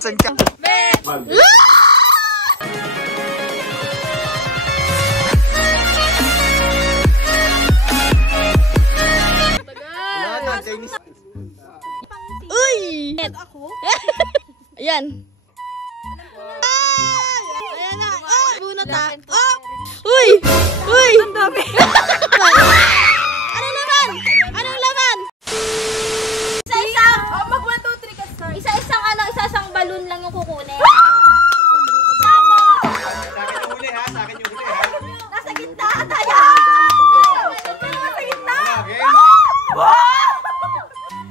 Saan ka? Uy! Ako? Ayan. Ayan na. Oh! Bunot ha. Oh! Uy! Uy! Ang dami. Anong laman? Anong laman? Isa-isang. Oh, mag 1, 2, 3 ka start. Isa-isang ano, isa-isang balloon lang yung kukunin. Sa akin yung huli ha, sa akin yung huli ha. Nasa gitna tayo! Nasa gitna! Okay?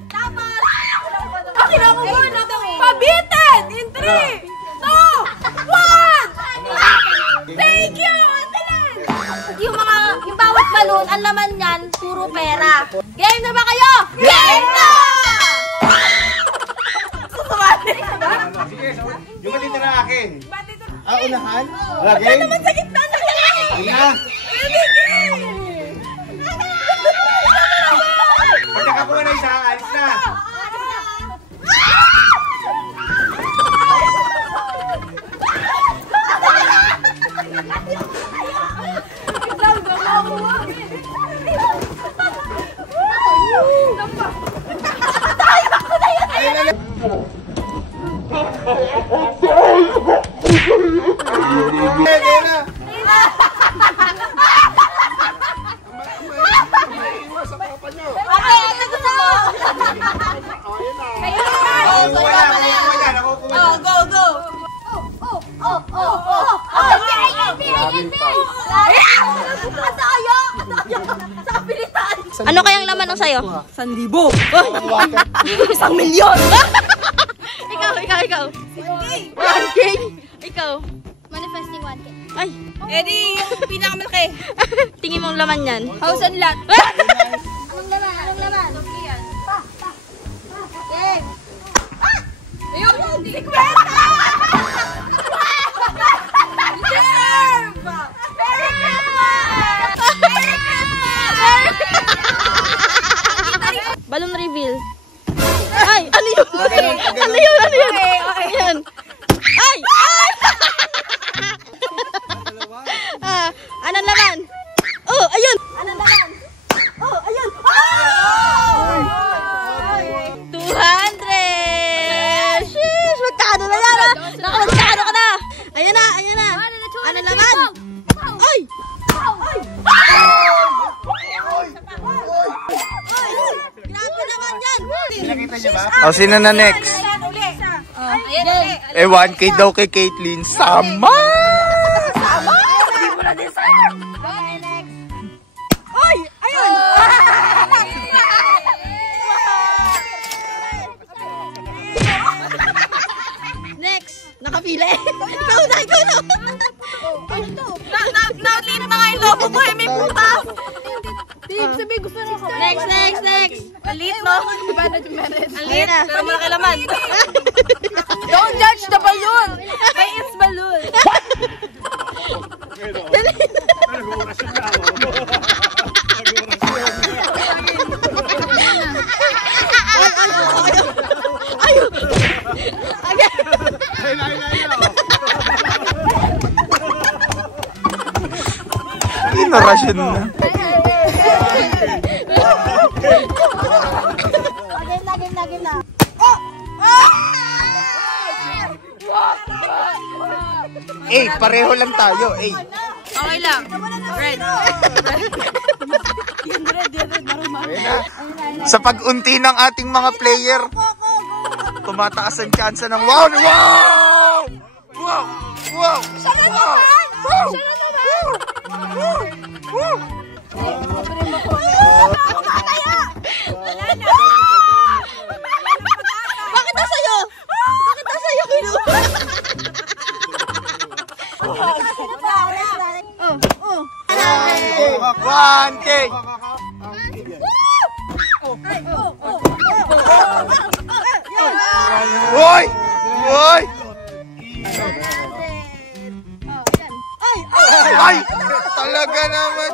Tama! Akin ako muna! Pabitin! In 3, 2, 1! Thank you! Yung bawat balloon, ang laman niyan, puro pera. Game na ba kayo? Game na! Susumali ka ba? Sige, yung matitira akin. Ah, unahan? Lagay? Ano naman sa gitna na yan? Una. Pag nakakuha na isa, alis na. Ano kayang laman ng sayo? 1,000. 1,000,000! Ikaw. 1K? Ikaw? Manifesting 1K. Ay! Eddie, yung pinakamalaki. Tingin mong laman yan. 1,000 lot. Anong laman? Anong laman? Game! Ayun, hindi kwenta! Deserve! Merry Christmas! Merry Christmas! Balloon reveal. Ay! Ano yun? Ano yun? Ayan. Ay! Ay! Anong laman? Oh, ayun! Anong laman? Oh, ayun! 200! Sheesh! Magkano na yan ha? Nakamagkano ka na? Ayan na! Anong laman? Ay! Grabe naman yan! Nakita niyo ba? O, sino na next? Ayan, 1K daw kay Caitlyn. Sama! Hindi mo na deserve! Okay, next. Ay! Ayun! Next! Nakapila eh! Ikaw na! Ano to? Na-late na nga yung logo ko eh, may putas. Sabi, gusto na ako. Next! Late, no? Ayan na! Pero malaki laman. Don't judge the balloon. Kay it's balloon. Inarasyon na. Game na. Pareho lang tayo. Okay lang. Red. Sa pag-unti ng ating mga player, tumataas ang chance ng wow! Siya na naman! Bakit na sa'yo? Kinuha? One K! Hoy! Ay! Talaga naman!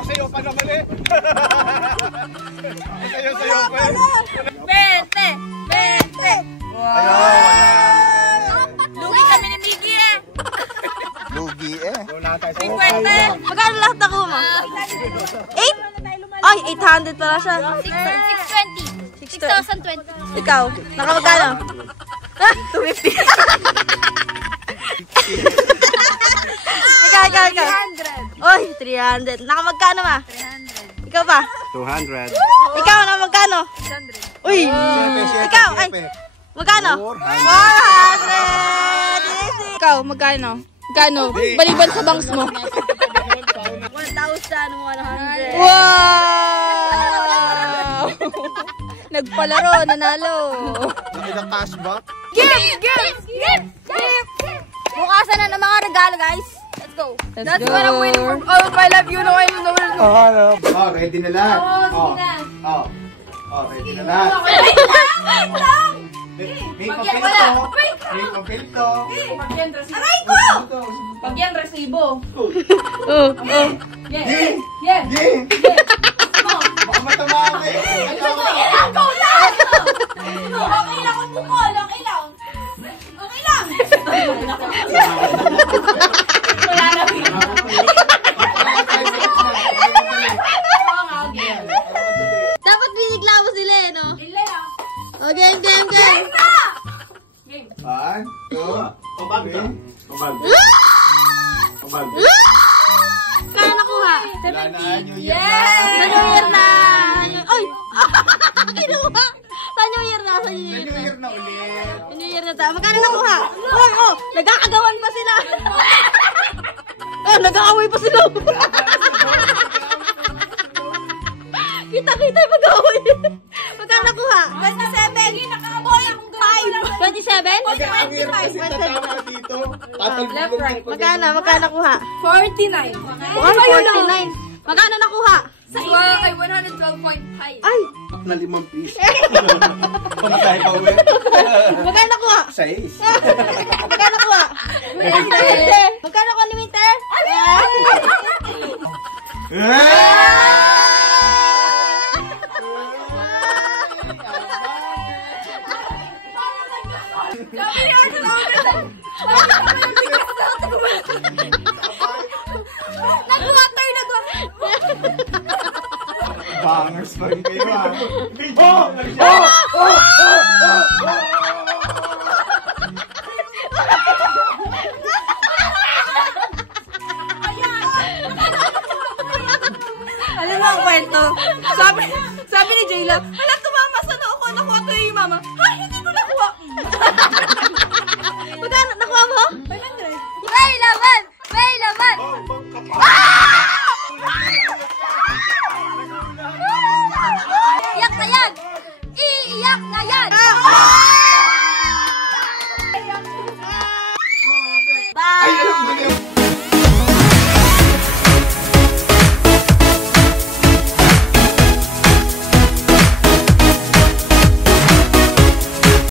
Pasayo pa na mali. Sige eh. Magkano lahat nakuha mo? 8? Ay, 800 pala siya. 620. 6,020. Ikaw, nakamagkano? 250. Ikaw. Oy, 300. Nakamagkano ma? 300. Ikaw pa? 200. Ikaw, nakamagkano? 600. Uy! Ikaw, ay, magkano? 400. Easy. Ikaw, magkano? Magkano? Baliban sa bangs mo. 1,100. Wow! Nagpalaro, nanalo. Nakita cashback. Bukasan na ng mga regalo, guys. Let's go. That's what I'm waiting for. Oh, I love you. No, I love you. Oh, ready na lahat. Ready na lahat. May papilto. Aray ko! Pag yan, resibo. Yay! Baka matama ako eh. Ikaw lang! Okay lang ang bukol. Okay lang. Wala na. Dapat binigla mo sila eh, no? Ile lang. O, game. One, two, three. Kaya nakuha. Wala na, New Year Sa New Year na. Oy! Kinuha. Sa New Year na. na. New Year na ulit. Sa New Year na ta. Magkano nakuha? Oh, nagkakagawan pa sila. Nag-aaway pa sila. Kita-kita yung mag-aaway. Magkano nakuha? 27. Nakakaboy akong gawin. 27? Ang hirap kasi tatama dito. Left, right. Magkano nakuha? 49. 149. Magkano nakuha? Well, ay 112.5. Ay! Na 5 piso. Pamatay pa uwi. Magkano nakuha? 6. Magkano nakuha? Magkano ko limiter? Bangers pa rin kayo ah. Alam mo ang kwento? Sabi ni Jayla, hala tumama sa noo ko, nakuha ko yung mama. Ay,